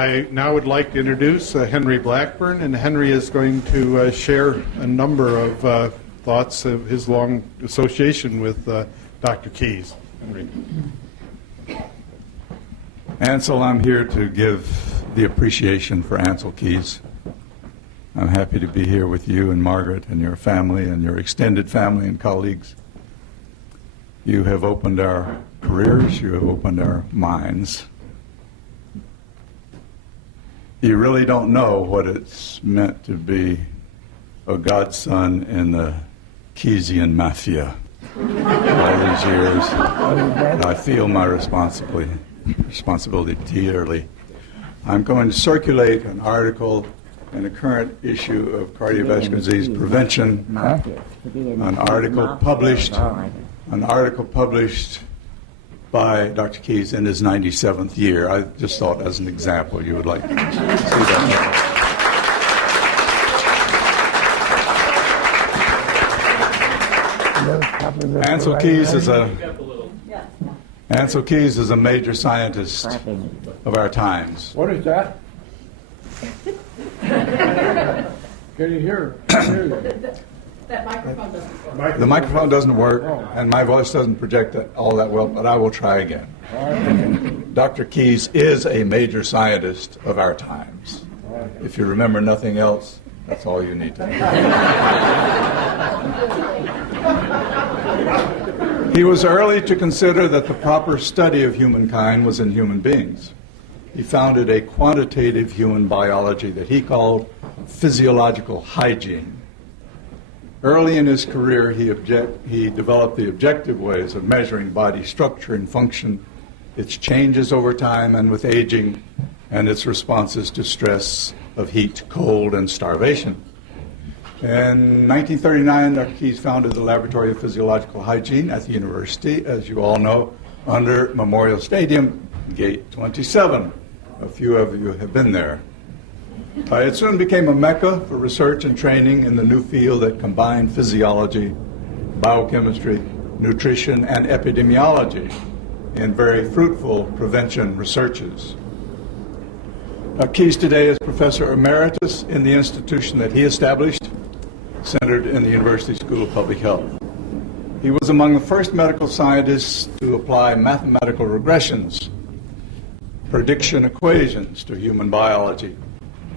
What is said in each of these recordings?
I now would like to introduce Henry Blackburn, and Henry is going to share a number of thoughts of his long association with Dr. Keyes. Henry. Ansel, I'm here to give the appreciation for Ansel Keyes. I'm happy to be here with you and Margaret and your family and your extended family and colleagues. You have opened our careers, you have opened our minds. You really don't know what it's meant to be a godson in the Keyesian mafia all these years. I feel my responsibility dearly. I'm going to circulate an article in a current issue of Cardiovascular Disease Prevention, an article published by Dr. Keyes in his 97th year. I just thought as an example you would like to see that. Ansel Keyes is a major scientist of our times. What is that? Can you hear? That microphone doesn't work. The microphone doesn't work, and my voice doesn't project it all that well, but I will try again. Dr. Keyes is a major scientist of our times. If you remember nothing else, that's all you need to know. He was early to consider that the proper study of humankind was in human beings. He founded a quantitative human biology that he called physiological hygiene. Early in his career, he developed the objective ways of measuring body structure and function, its changes over time and with aging, and its responses to stress of heat, cold, and starvation. In 1939, Dr. Keyes founded the Laboratory of Physiological Hygiene at the university, as you all know, under Memorial Stadium, Gate 27. A few of you have been there. It soon became a mecca for research and training in the new field that combined physiology, biochemistry, nutrition, and epidemiology in very fruitful prevention researches. Keyes today is Professor Emeritus in the institution that he established, centered in the University School of Public Health. He was among the first medical scientists to apply mathematical regressions, prediction equations to human biology.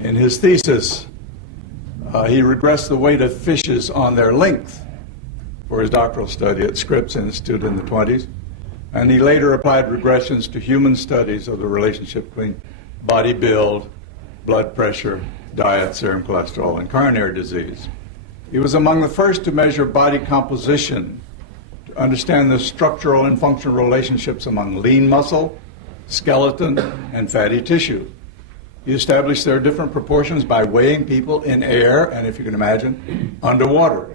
In his thesis, he regressed the weight of fishes on their length for his doctoral study at Scripps Institute in the 1920s, and he later applied regressions to human studies of the relationship between body build, blood pressure, diet, serum cholesterol, and coronary disease. He was among the first to measure body composition, to understand the structural and functional relationships among lean muscle, skeleton, and fatty tissue. He established their different proportions by weighing people in air, and if you can imagine, underwater,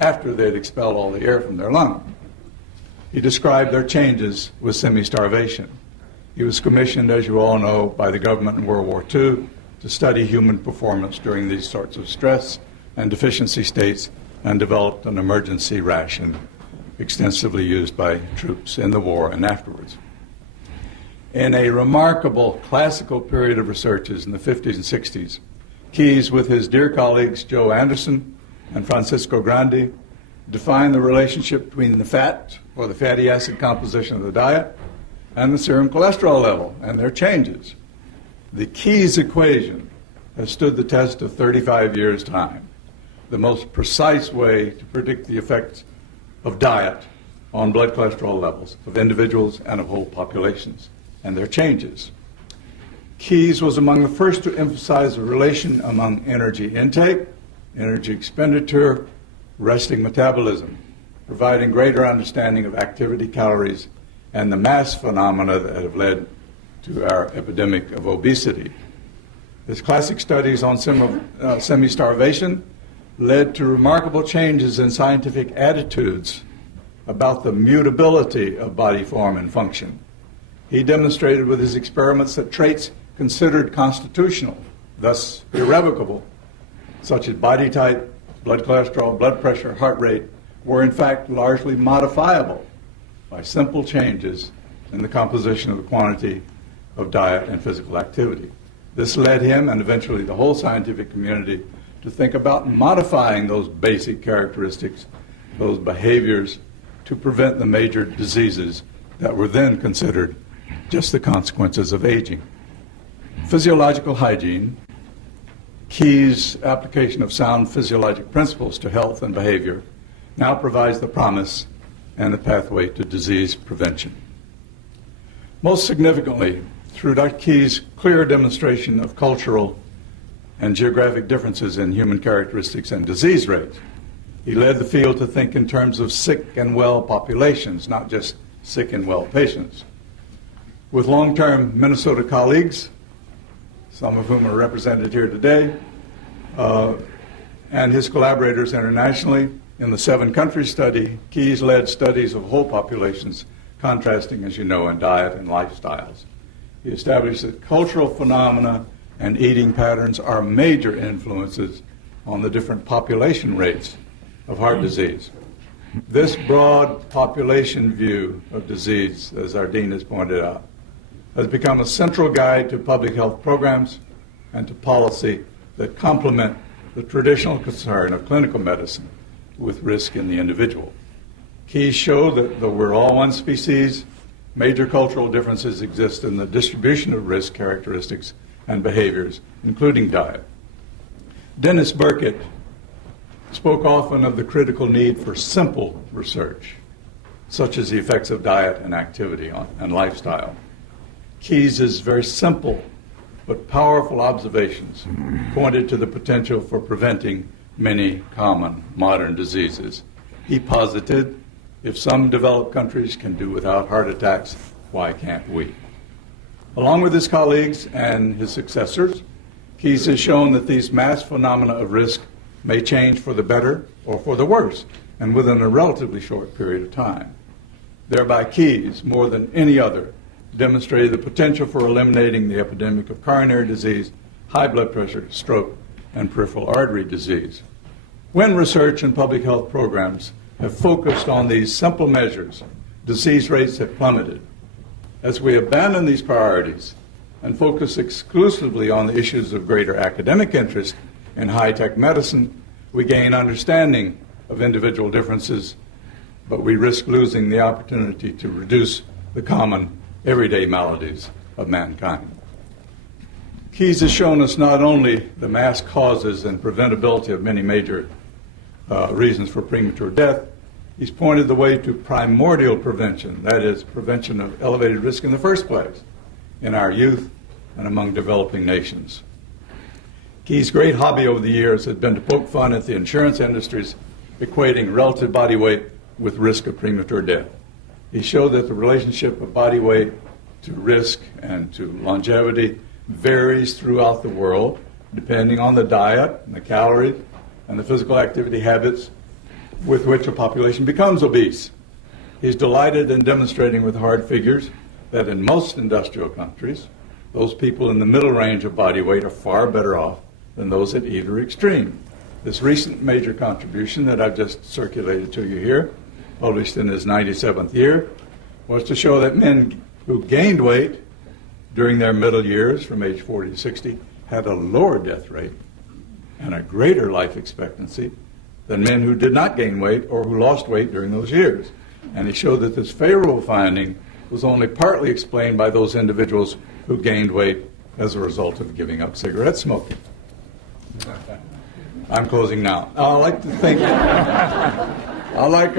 after they'd expelled all the air from their lung. He described their changes with semi-starvation. He was commissioned, as you all know, by the government in World War II to study human performance during these sorts of stress and deficiency states, and developed an emergency ration extensively used by troops in the war and afterwards. In a remarkable classical period of researches in the 50s and 60s, Keyes, with his dear colleagues Joe Anderson and Francisco Grandi, defined the relationship between the fat, or the fatty acid composition of the diet, and the serum cholesterol level and their changes. The Keyes equation has stood the test of 35 years' time, the most precise way to predict the effects of diet on blood cholesterol levels of individuals and of whole populations and their changes. Keyes was among the first to emphasize the relation among energy intake, energy expenditure, resting metabolism, providing greater understanding of activity calories and the mass phenomena that have led to our epidemic of obesity. His classic studies on semi-starvation led to remarkable changes in scientific attitudes about the mutability of body form and function. He demonstrated with his experiments that traits considered constitutional, thus irrevocable, such as body type, blood cholesterol, blood pressure, heart rate, were in fact largely modifiable by simple changes in the composition of the quantity of diet and physical activity. This led him, and eventually the whole scientific community, to think about modifying those basic characteristics, those behaviors, to prevent the major diseases that were then considered just the consequences of aging. Physiological hygiene, Keyes' application of sound physiologic principles to health and behavior, now provides the promise and the pathway to disease prevention. Most significantly, through Dr. Keyes' clear demonstration of cultural and geographic differences in human characteristics and disease rates, he led the field to think in terms of sick and well populations, not just sick and well patients. With long-term Minnesota colleagues, some of whom are represented here today, and his collaborators internationally, in the 7-country study, Keyes led studies of whole populations, contrasting, as you know, in diet and lifestyles. He established that cultural phenomena and eating patterns are major influences on the different population rates of heart disease. This broad population view of disease, as our dean has pointed out, has become a central guide to public health programs and to policy that complement the traditional concern of clinical medicine with risk in the individual. Keyes showed that though we're all one species, major cultural differences exist in the distribution of risk characteristics and behaviors, including diet. Dennis Burkitt spoke often of the critical need for simple research, such as the effects of diet and activity and lifestyle. Keyes' very simple but powerful observations pointed to the potential for preventing many common modern diseases. He posited, if some developed countries can do without heart attacks, why can't we? Along with his colleagues and his successors, Keyes has shown that these mass phenomena of risk may change for the better or for the worse, and within a relatively short period of time. Thereby, Keyes, more than any other, demonstrated the potential for eliminating the epidemic of coronary disease, high blood pressure, stroke, and peripheral artery disease. When research and public health programs have focused on these simple measures, disease rates have plummeted. As we abandon these priorities and focus exclusively on the issues of greater academic interest in high-tech medicine, we gain understanding of individual differences, but we risk losing the opportunity to reduce the common everyday maladies of mankind. Keyes has shown us not only the mass causes and preventability of many major reasons for premature death, he's pointed the way to primordial prevention, that is, prevention of elevated risk in the first place, in our youth and among developing nations. Keyes' great hobby over the years has been to poke fun at the insurance industries equating relative body weight with risk of premature death. He showed that the relationship of body weight to risk and to longevity varies throughout the world, depending on the diet and the calories and the physical activity habits with which a population becomes obese. He's delighted in demonstrating with hard figures that in most industrial countries, those people in the middle range of body weight are far better off than those at either extreme. This recent major contribution that I've just circulated to you here, published in his 97th year, was to show that men who gained weight during their middle years, from age 40 to 60, had a lower death rate and a greater life expectancy than men who did not gain weight or who lost weight during those years. And he showed that this favorable finding was only partly explained by those individuals who gained weight as a result of giving up cigarette smoking. I'm closing now. I like to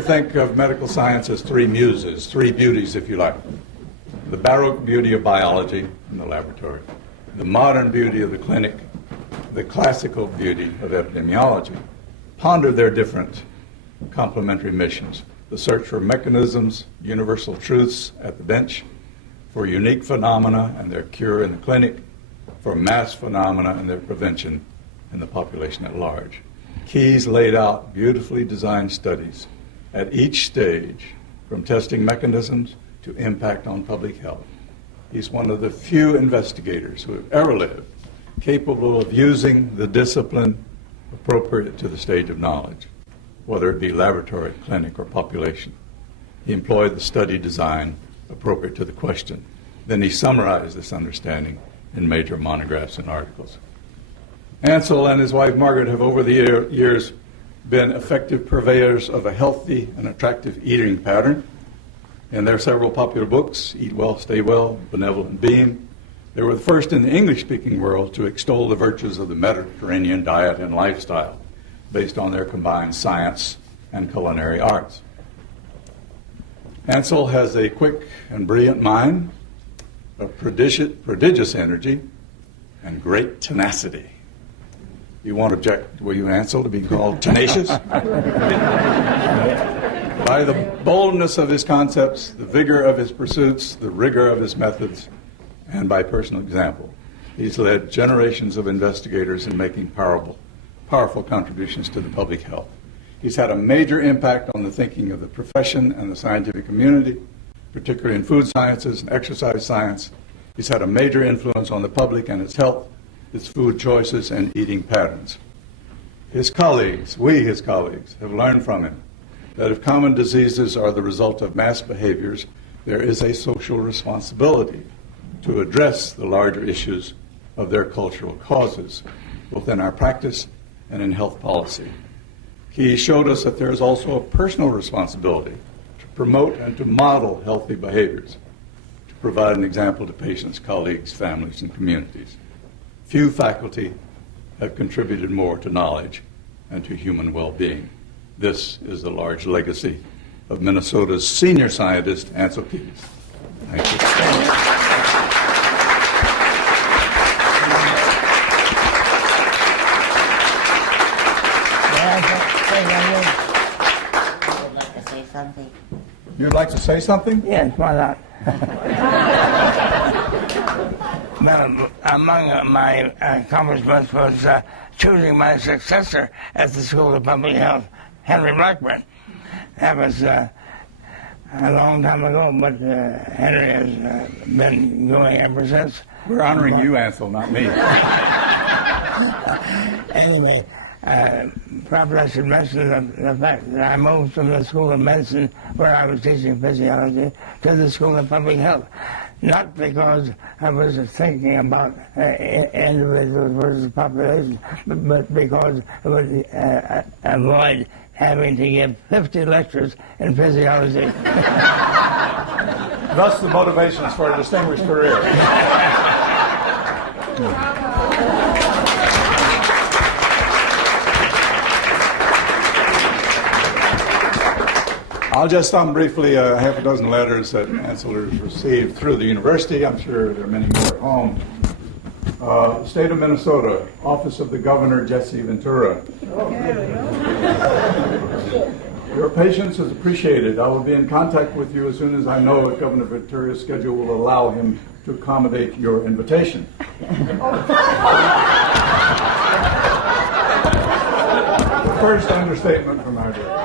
think of medical science as three muses, three beauties, if you like. The Baroque beauty of biology in the laboratory, the modern beauty of the clinic, the classical beauty of epidemiology. Ponder their different complementary missions: the search for mechanisms, universal truths at the bench, for unique phenomena and their cure in the clinic, for mass phenomena and their prevention in the population at large. Keyes laid out beautifully designed studies at each stage, from testing mechanisms to impact on public health. He's one of the few investigators who have ever lived capable of using the discipline appropriate to the stage of knowledge, whether it be laboratory, clinic, or population. He employed the study design appropriate to the question. Then he summarized this understanding in major monographs and articles. Ansel and his wife Margaret have over the years been effective purveyors of a healthy and attractive eating pattern. In their several popular books, Eat Well, Stay Well, Benevolent Being, they were the first in the English-speaking world to extol the virtues of the Mediterranean diet and lifestyle based on their combined science and culinary arts. Ansel has a quick and brilliant mind, a prodigious energy, and great tenacity. You won't object, will you, Ansel, to being called tenacious? By the boldness of his concepts, the vigor of his pursuits, the rigor of his methods, and by personal example, he's led generations of investigators in making powerful contributions to the public health. He's had a major impact on the thinking of the profession and the scientific community, particularly in food sciences and exercise science. He's had a major influence on the public and its health, its food choices, and eating patterns. His colleagues, his colleagues, have learned from him that if common diseases are the result of mass behaviors, there is a social responsibility to address the larger issues of their cultural causes, both in our practice and in health policy. He showed us that there is also a personal responsibility to promote and to model healthy behaviors, to provide an example to patients, colleagues, families, and communities. Few faculty have contributed more to knowledge and to human well-being. This is the large legacy of Minnesota's senior scientist, Ansel Keys. Thank you. Would like to say something. You'd like to say something? Yes, why not? Now, among my accomplishments was choosing my successor at the School of Public Health, Henry Blackburn. That was a long time ago, but Henry has been going ever since. We're honoring you, Ansel, not me. Anyway, probably I should mention the fact that I moved from the School of Medicine, where I was teaching physiology, to the School of Public Health. Not because I was thinking about individuals versus population, but because it would avoid having to give 50 lectures in physiology. Thus the motivations for a distinguished career. I'll just sum briefly half a dozen letters that Ansel has received through the university. I'm sure there are many more at home. State of Minnesota, Office of the Governor, Jesse Ventura. Your patience is appreciated. I will be in contact with you as soon as I know if Governor Ventura's schedule will allow him to accommodate your invitation. First understatement from our day.